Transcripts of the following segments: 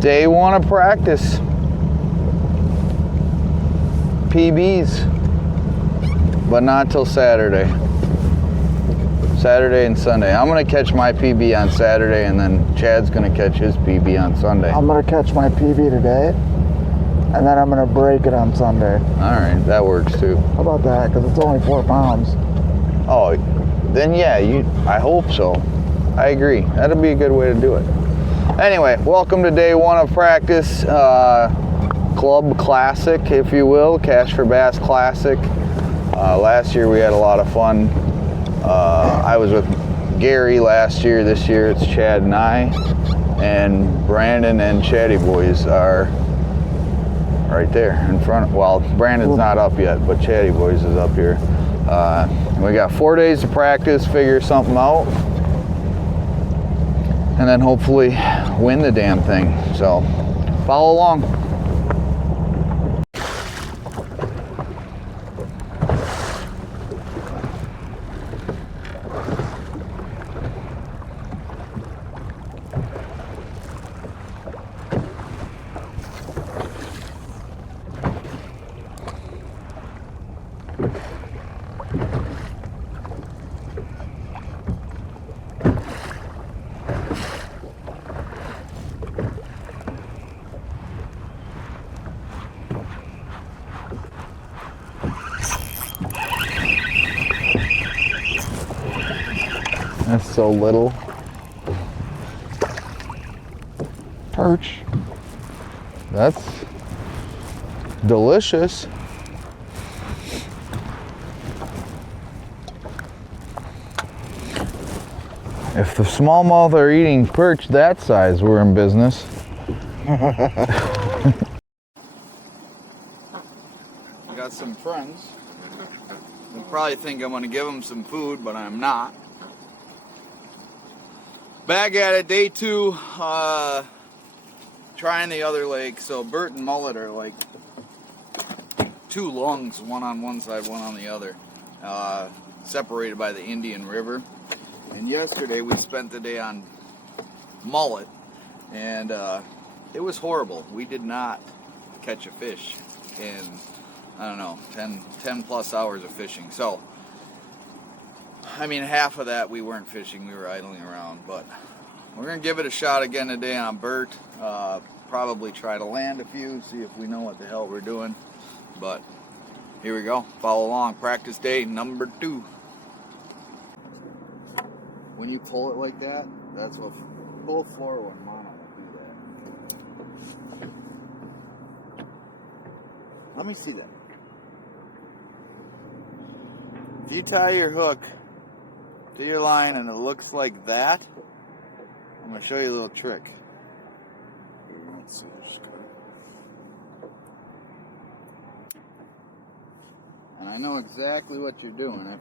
Day one of practice. PBs, but not till Saturday. Saturday and Sunday. I'm gonna catch my PB on Saturday, and then Chad's gonna catch his PB on Sunday. I'm gonna catch my PB today, and then I'm gonna break it on Sunday. All right, that works too. How about that? Because it's only 4 pounds. Oh, then yeah, I hope so. I agree. That'll be a good way to do it. Anyway, welcome to day one of practice. Club Classic, if you will, Cash for Bass Classic. Last year we had a lot of fun. I was with Gary last year. This year it's Chad and I, and Brandon and Chatty Boys are right there in front. Well, Brandon's not up yet, but Chatty Boys is up here. We got 4 days to practice, figure something out, and then hopefully win the damn thing. So follow along. That's so little. Perch. That's delicious. If the smallmouth are eating perch that size, we're in business. Got some friends. You probably think I'm going to give them some food, but I'm not. Back at it, day two, trying the other lake. So Bert and Mullet are like two lungs, one on one side, one on the other, separated by the Indian River. And yesterday we spent the day on Mullet, and it was horrible. We did not catch a fish in, I don't know, 10 plus hours of fishing. So I mean, half of that we weren't fishing, we were idling around, but we're going to give it a shot again today on Bert. Probably try to land a few, see if we know what the hell we're doing. But here we go, follow along. Practice day number 2. When you pull it like that, that's what, pull floor one mono will do that. Let me see that. If you tie your hook to your line and it looks like that, I'm going to show you a little trick. Let's see, and I know exactly what you're doing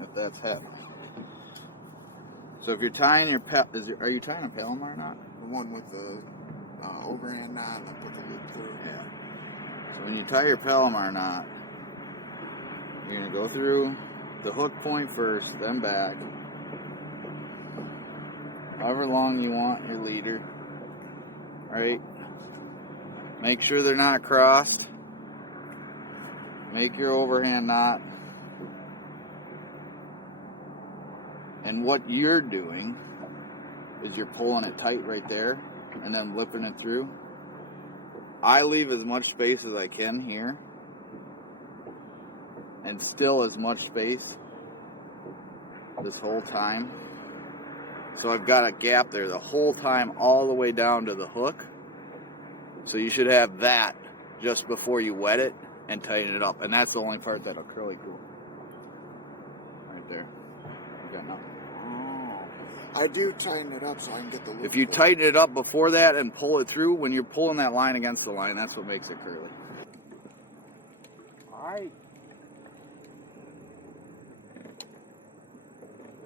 if that's happening. So if you're tying your are you tying a Palomar knot? The one with the overhand knot with the loop through. Yeah. So when you tie your Palomar knot, you're going to go through the hook point first, then back. However long you want your leader, right? Make sure they're not crossed. Make your overhand knot. And what you're doing is you're pulling it tight right there and then lipping it through. I leave as much space as I can here and still as much space this whole time. So I've got a gap there the whole time all the way down to the hook. So you should have that just before you wet it and tighten it up. And that's the only part that'll curly cool. Right there. You got nothing. I do tighten it up so I can get the loop. If you tighten it up before that and pull it through, when you're pulling that line against the line, that's what makes it curly. Alright.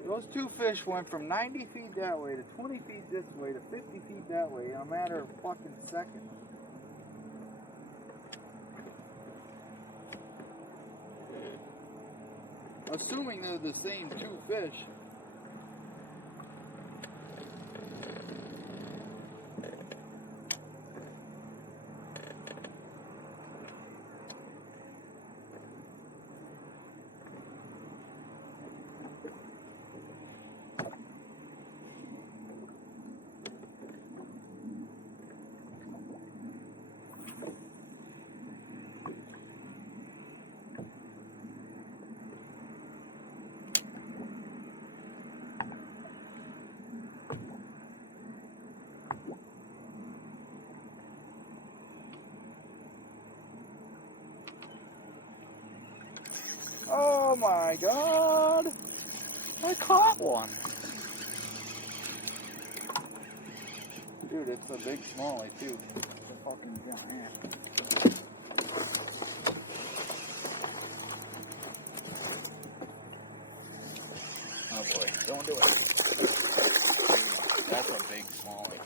Those two fish went from 90 feet that way to 20 feet this way to 50 feet that way in a matter of fucking seconds. Assuming they're the same two fish. Oh my god! I caught one! Dude, it's a big smallie too. It's a fucking giant. Oh boy, don't do it. That's a big smallie.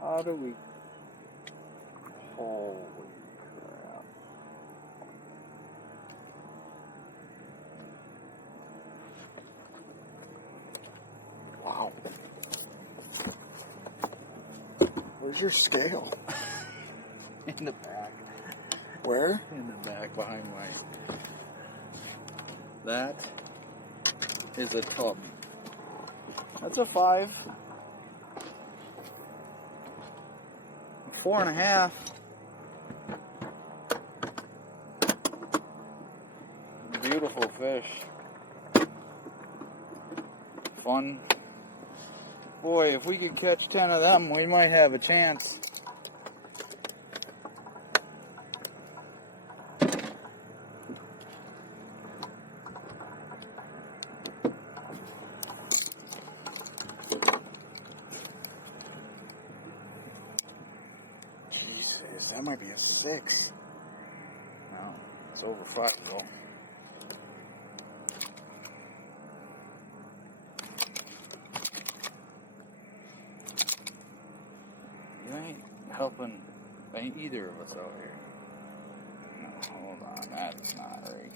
How do we... Holy crap. Wow. Where's your scale? In the back. Where? In the back behind my... That is a tub. That's a 5. 4.5. Beautiful fish. Fun. Boy, if we could catch 10 of them, we might have a chance. Jesus, that might be a 6. No, it's over 5 though. You ain't helping either of us out here. No, hold on, that's not right.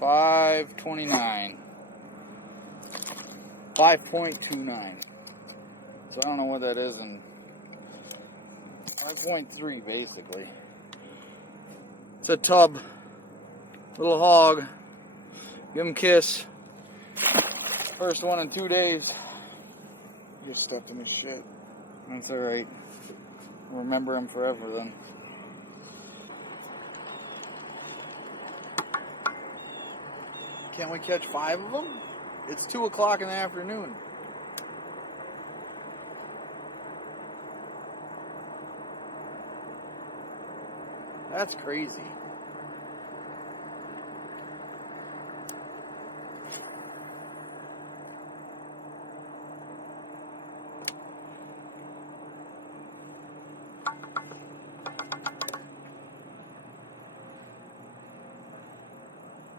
$5.29. 5.29. So I don't know what that is in 5.3 basically. It's a tub. Little hog. Give him a kiss. First one in 2 days. You just stepped in his shit. That's alright. Remember him forever then. Can't we catch 5 of them? It's 2 o'clock in the afternoon. That's crazy.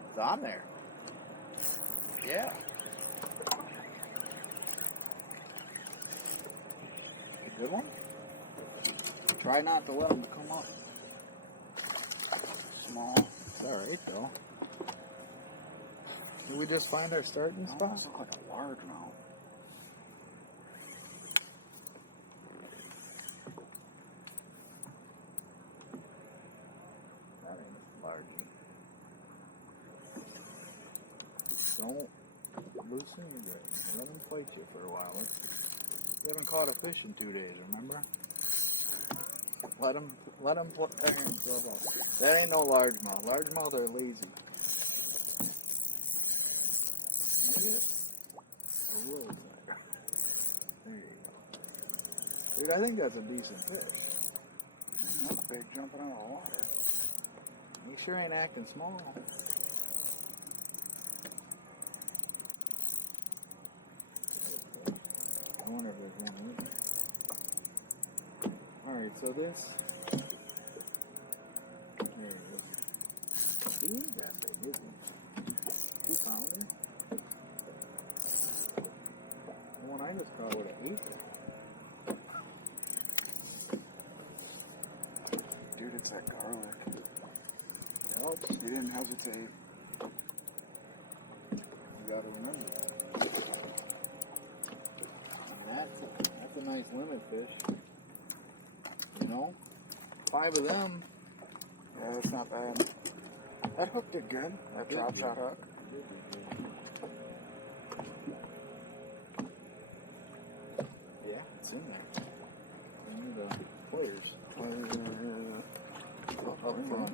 It's on there. Yeah. A good one. Try not to let them come up. Small. It's alright though. Did we just find our starting spot? Almost look like a largemouth. That ain't large. Don't loosen your grip. Let him fight you for a while. You haven't caught a fish in 2 days, remember? Let him put himself up. That ain't no largemouth. Largemouth are lazy. Maybe a little bit. There you go. Dude, I think that's a decent fish. That's big jumping out of the water. He sure ain't acting small. I wonder if there's one in there. Alright, so this. There it is. He ain't that big, is he? 2 pounder? The one I just caught would have ate it. Dude, it's that garlic. Well, You didn't hesitate. you gotta remember that. And that's a nice limit fish. You know? 5 of them. Yeah, that's not bad. That hook did good. That drop shot hook. Yeah, it's in there. We need the players. Up front.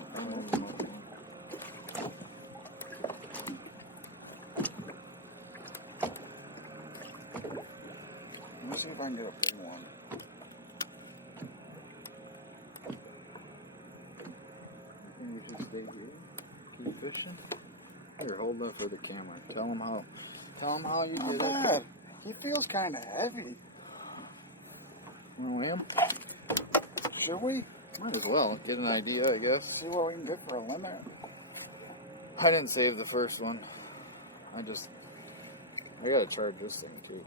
Let me see if I can get a big one. You just stay here, keep fishing. Here, hold that for the camera. Tell them how you Not did bad. it. He feels kind of heavy. Want to weigh him? Should we? Might as well get an idea, I guess. See what we can get for a limit. I didn't save the first one. I gotta charge this thing too.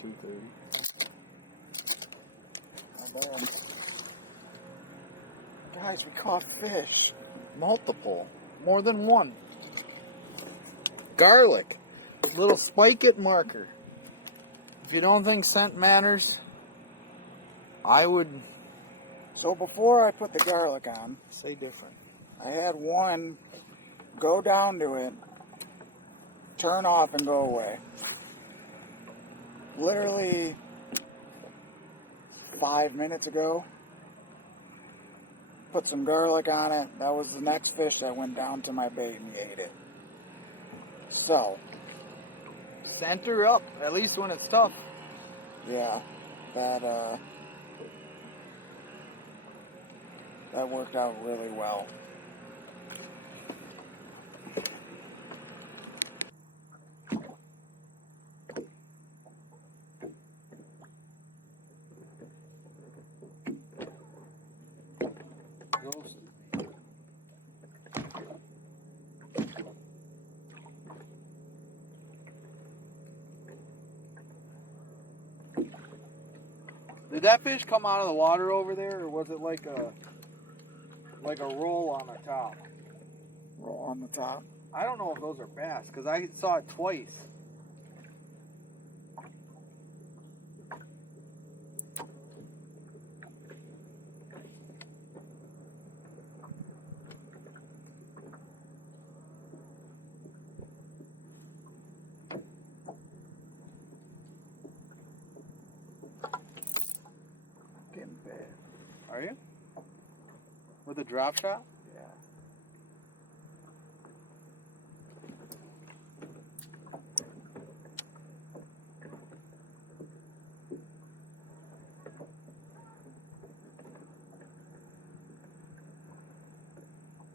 $2.30. Not bad. Guys, we caught fish. Multiple. More than one. Garlic. Little spike it marker. If you don't think scent matters, I would So before I put the garlic on, say different. I had one go down to it, turn off and go away. Literally 5 minutes ago, put some garlic on it. That was the next fish that went down to my bait and he ate it. So, Center up, at least when it's tough. yeah, that worked out really well. Did that fish come out of the water over there, or was it like a roll on the top? Roll on the top. I don't know if those are bass, because I saw it twice. Getting bad. Are you? With a drop shot? Yeah.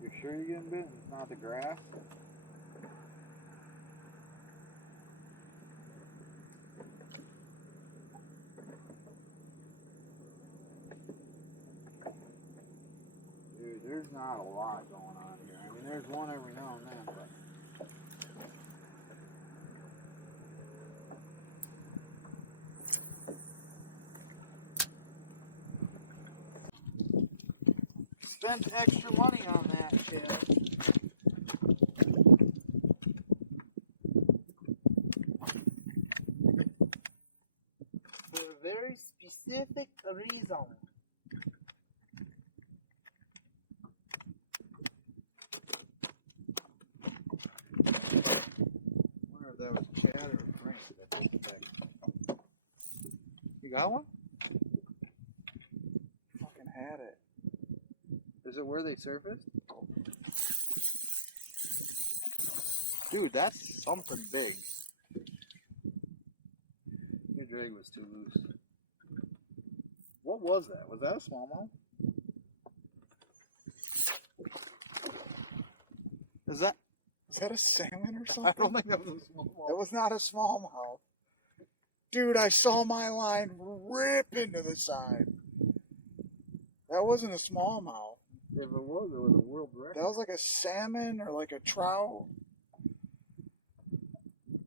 You sure you're getting bit? It's not the grass? Dude, there's not a lot going on here. I mean, there's one every now and then, but... Spent extra money on that shit. For a very specific reason. I wonder if that was Chad or Frank that did that. You got one? Fucking had it. Is it where they surfaced? Dude, that's something big. Your drag was too loose. What was that? Was that a smallmouth? Is that a salmon or something? I don't think that was a smallmouth. It was not a smallmouth. Dude, I saw my line rip into the side. That wasn't a smallmouth. If it was a world record. That was like a salmon or like a trout.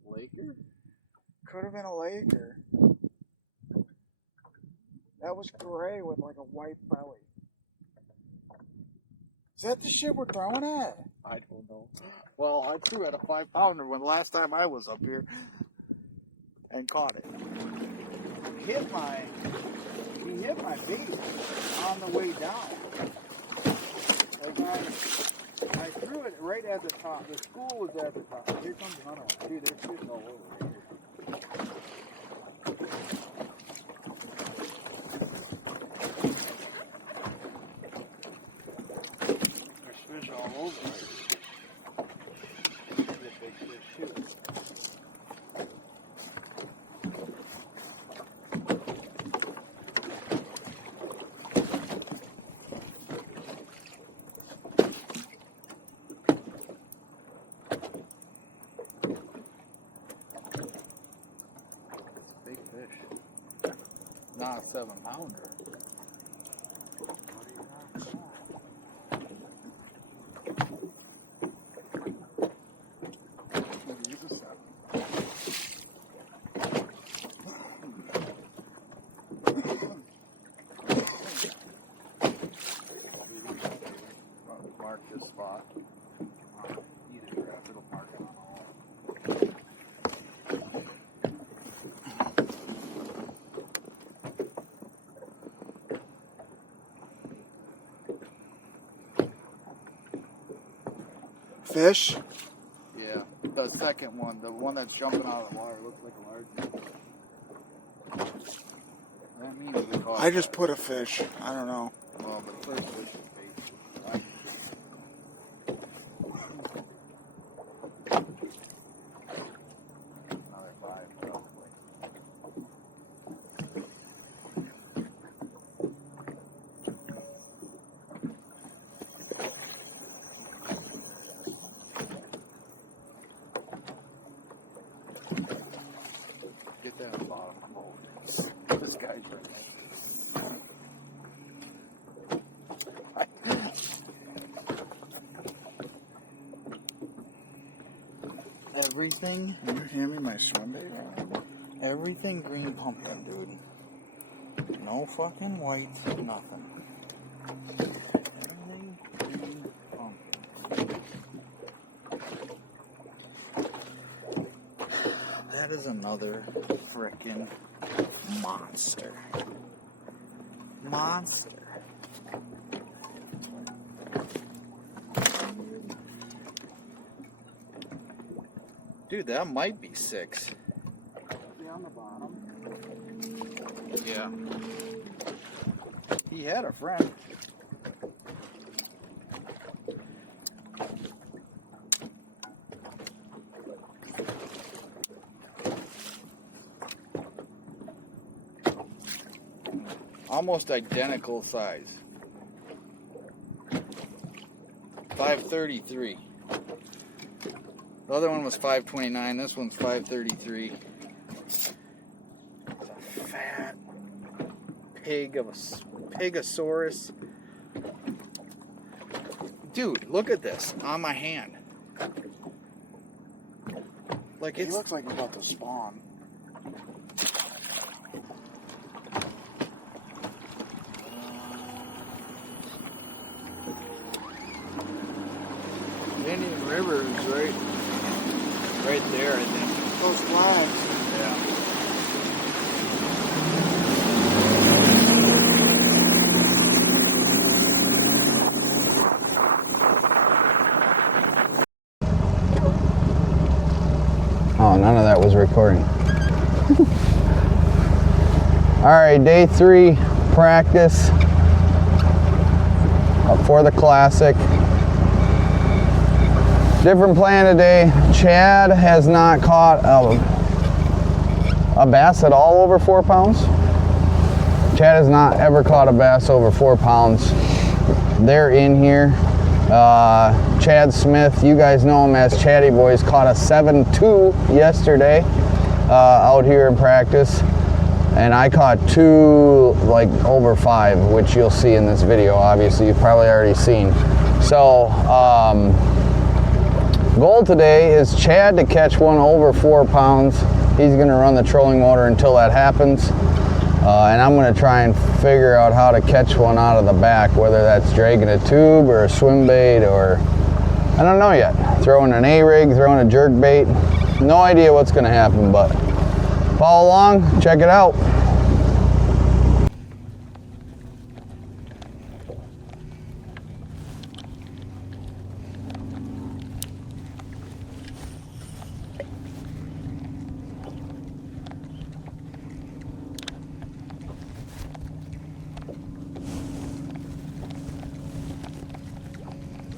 Laker? Could have been a laker. That was gray with like a white belly. Is that the shit we're throwing at? I don't know. Well, I threw at a 5-pounder when last time I was up here and caught it. He hit my bait on the way down. Like I threw it right at the top. The school was at the top. Here comes another one. Dude, there's fish all over right here. There's fish all over right here. There's a big fish too. fish. Not a 7-pounder. Mark this spot. Either graph, it'll mark it on all. Fish? Yeah, the second one, the one that's jumping out of the water, looks like a large one. That means we caught I just put a fish. I don't know. well, the first fish is bait. Another 5 probably. Get that on the bottom. Oh, this guy's bringing Everything, Can you hand me my swim bait? everything green pumpkin, dude. No fucking white, nothing. Everything green pumpkin. That is another frickin' monster. Monster. Dude, that might be 6. Yeah, on the bottom. Yeah. He had a friend. Almost identical size. 533. The other one was 529. This one's 533. It's a fat pig of a pigosaurus. Dude, look at this on my hand. Like He it's looks like he's about to spawn. Indian River is right there, I think. Those flags. Yeah. Oh, none of that was recording. All right, day 3 practice for the Classic. Different plan today. Chad has not caught a bass at all over 4 pounds. Chad has not ever caught a bass over 4 pounds. They're in here. Chad Smith, you guys know him as Chatty Boys, caught a 7.2 yesterday out here in practice. And I caught 2 like over 5, which you'll see in this video. Obviously, you've probably already seen. So, goal today is Chad to catch one over 4 pounds. He's going to run the trolling motor until that happens. And I'm going to try and figure out how to catch one out of the back, whether that's dragging a tube or a swim bait or I don't know yet. Throwing an A-rig, throwing a jerk bait. No idea what's going to happen, but follow along, check it out.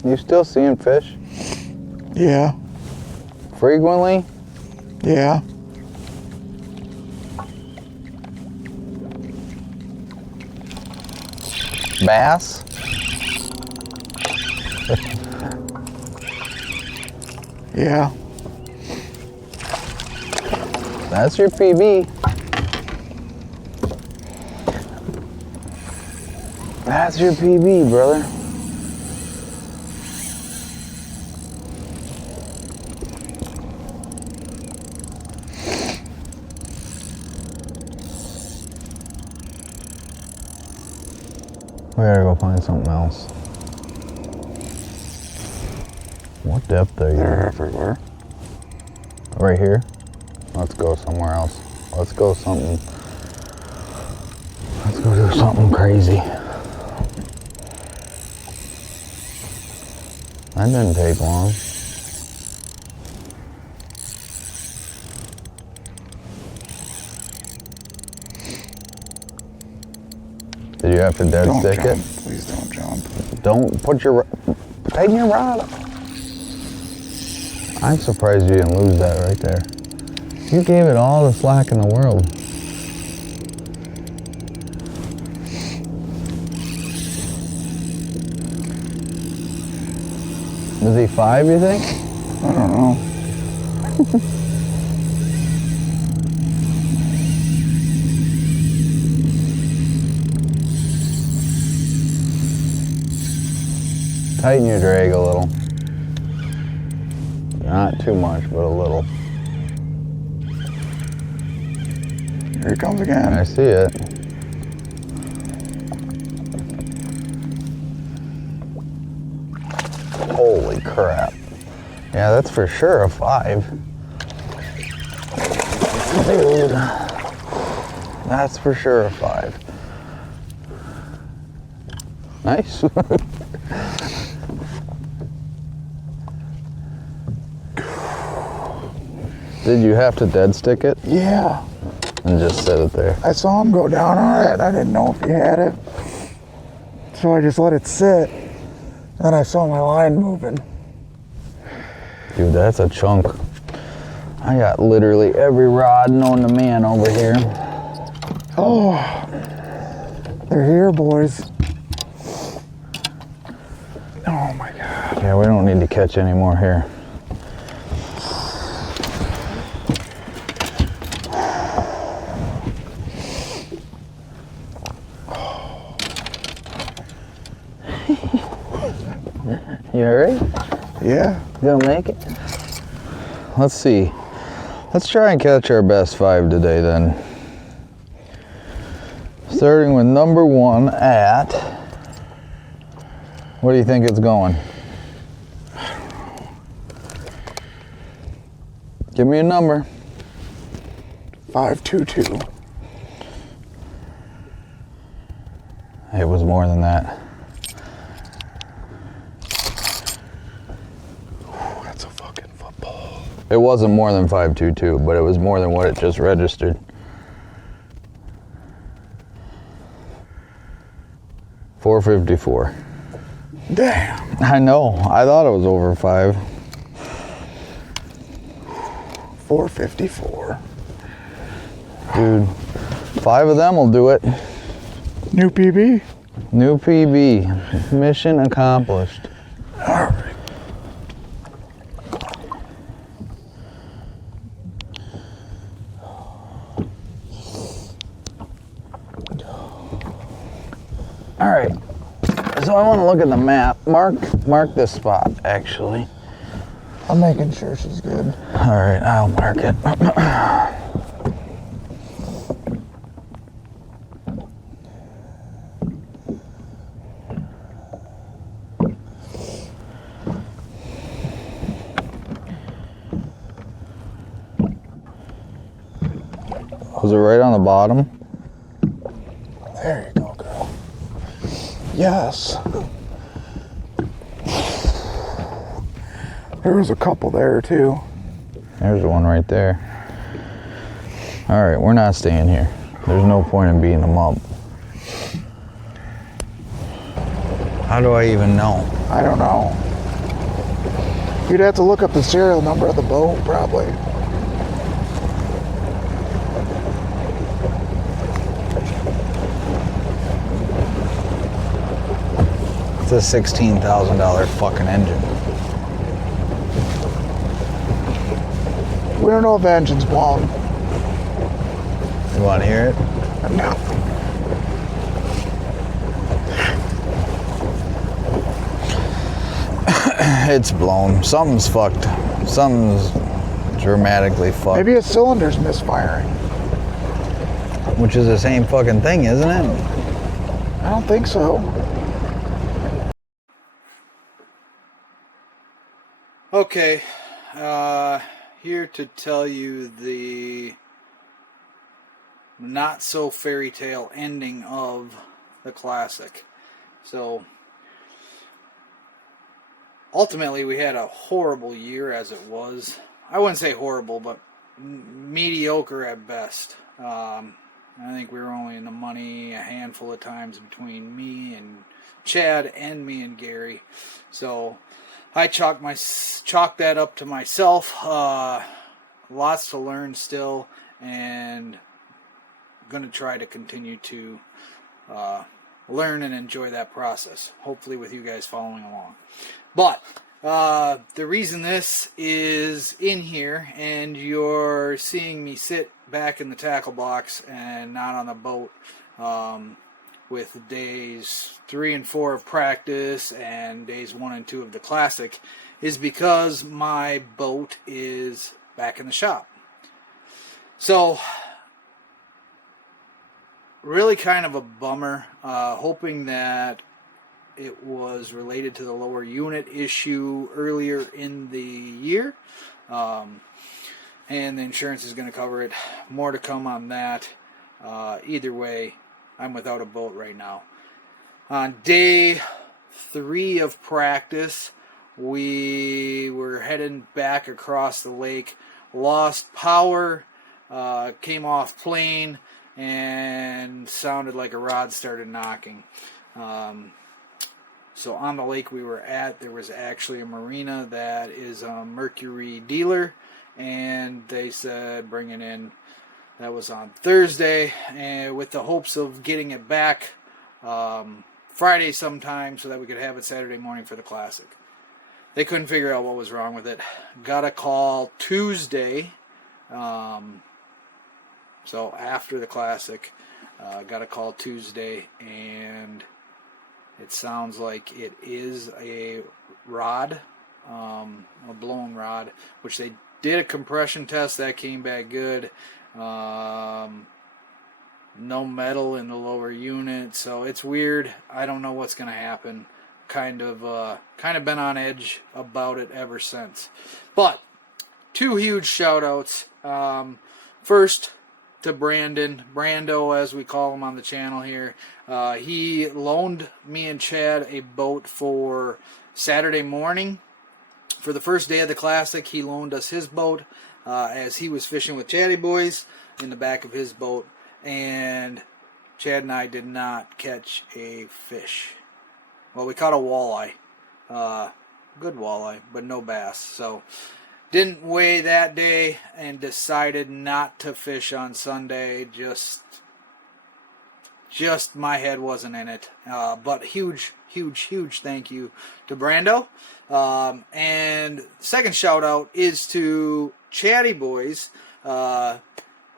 You still seeing fish? Yeah. Frequently? Yeah. Bass? Yeah. That's your PB. That's your PB, brother. We gotta go find something else. What depth are you? They're everywhere. Right here? Let's go somewhere else. Let's go something. Let's go do something crazy. That didn't take long. Did you have to dead Don't stick jump. it? Please don't jump. Don't put your, tighten your rod up. I'm surprised you didn't lose that right there. You gave it all the slack in the world. Is he 5, you think? I don't know. Tighten your drag a little. Not too much, but a little. Here he comes again. I see it. Holy crap. Yeah, that's for sure a 5. Dude. That's for sure a 5. Nice. Did you have to dead stick it Yeah. and just set it there? I saw him go down on it. I didn't know if he had it. So I just let it sit. Then I saw my line moving. Dude, that's a chunk. I got literally every rod known to man over here. Oh, they're here, boys. Oh my God. Yeah, we don't need to catch any more here. You alright? Yeah. Gonna make it? Let's see. Let's try and catch our best 5 today then. Starting with number 1 at... What do you think it's going? Give me a number. 522. It was more than that. Ooh, that's a fucking football. It wasn't more than 522, but it was more than what it just registered. 454. Damn. I know. I thought it was over 5. 454. Dude, 5 of them will do it. New PB? New PB. Mission accomplished. All right. All right. So I want to look at the map. Mark this spot, actually. I'm making sure she's good. All right, I'll mark it. Was it right on the bottom? There you go, girl. Yes. There was a couple there too. There's one right there. All right, we're not staying here. There's no point in beating them up. How do I even know? I don't know. You'd have to look up the serial number of the boat, probably. It's a $16,000 fucking engine. We don't know if the engine's blown. You want to hear it? No. It's blown. Something's fucked. Something's dramatically fucked. Maybe a cylinder's misfiring. Which is the same fucking thing, isn't it? I don't think so. Okay, here to tell you the not so fairy tale ending of the Classic. So ultimately we had a horrible year as it was. I wouldn't say horrible, but mediocre at best. I think we were only in the money a handful of times between me and Chad and me and Gary. So I chalk that up to myself. Lots to learn still, and I'm going to try to continue to learn and enjoy that process. Hopefully with you guys following along. But the reason this is in here and you're seeing me sit back in the tackle box and not on the boat with days 3 and 4 of practice and days 1 and 2 of the Classic is because my boat is back in the shop. So really kind of a bummer, hoping that it was related to the lower unit issue earlier in the year, and the insurance is going to cover it. More to come on that. Either way, I'm without a boat right now. On day 3 of practice, we were heading back across the lake, lost power, came off plane, and sounded like a rod started knocking. So on the lake we were at, there was actually a marina that is a Mercury dealer, and they said bring it in. That was on Thursday, and with the hopes of getting it back Friday sometime so that we could have it Saturday morning for the Classic. They couldn't figure out what was wrong with it. Got a call Tuesday, so after the Classic, got a call Tuesday, and it sounds like it is a rod, a blown rod, which they did a compression test that came back good. No metal in the lower unit, so it's weird. I don't know what's going to happen. Kind of been on edge about it ever since. But 2 huge shout outs. First to Brando as we call him on the channel here. He loaned me and Chad a boat for Saturday morning. For the first day of the Classic, he loaned us his boat as he was fishing with Chatty Boys in the back of his boat, and Chad and I did not catch a fish. Well, we caught a walleye, good walleye, but no bass. So didn't weigh that day and decided not to fish on Sunday. Just my head wasn't in it. But huge thank you to Brando. And second shout out is to Chatty Boys,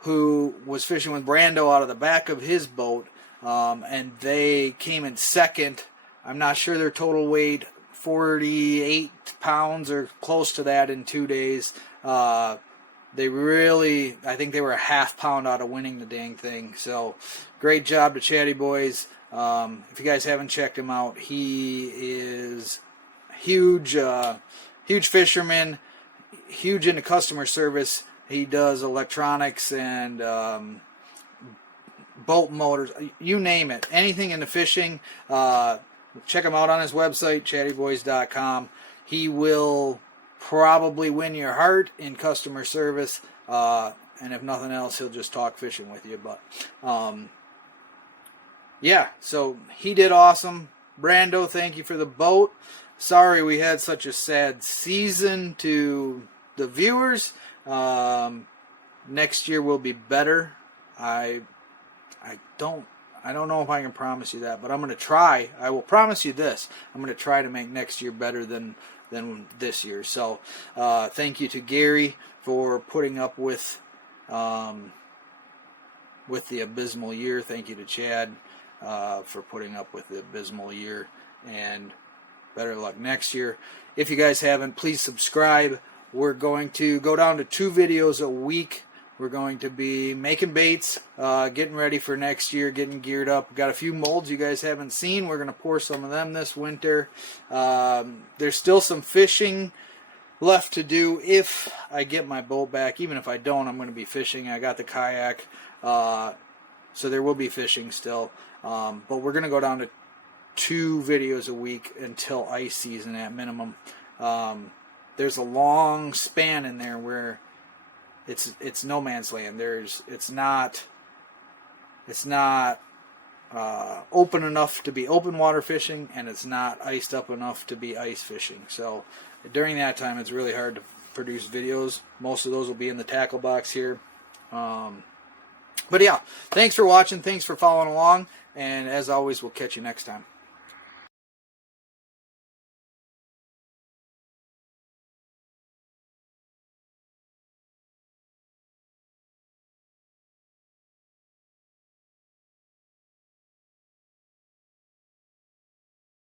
who was fishing with Brando out of the back of his boat, and they came in second. I'm not sure their total weight, 48 pounds or close to that in 2 days. They really, I think they were a half pound out of winning the dang thing. So great job to Chatty Boys. If you guys haven't checked him out, he is huge fisherman, huge into customer service. He does electronics and boat motors, you name it, anything into fishing. Check him out on his website, chattyboys.com. He will probably win your heart in customer service, and if nothing else, he'll just talk fishing with you. But yeah, so he did awesome. Brando, thank you for the boat. Sorry we had such a sad season to the viewers. Next year will be better. I don't know if I can promise you that, but I'm going to try. I will promise you this. I'm going to try to make next year better than this year. So thank you to Gary for putting up with the abysmal year. Thank you to Chad for putting up with the abysmal year. And better luck next year. If you guys haven't, please subscribe. We're going to go down to 2 videos a week. We're going to be making baits, getting ready for next year, getting geared up. Got a few molds you guys haven't seen. We're going to pour some of them this winter. There's still some fishing left to do if I get my boat back. Even if I don't, I'm going to be fishing. I got the kayak, so there will be fishing still. But we're going to go down to 2 videos a week until ice season at minimum. There's a long span in there where it's no man's land. It's not open enough to be open water fishing, and it's not iced up enough to be ice fishing. So during that time, it's really hard to produce videos. Most of those will be in the tackle box here. But yeah, thanks for watching. Thanks for following along. And as always, we'll catch you next time.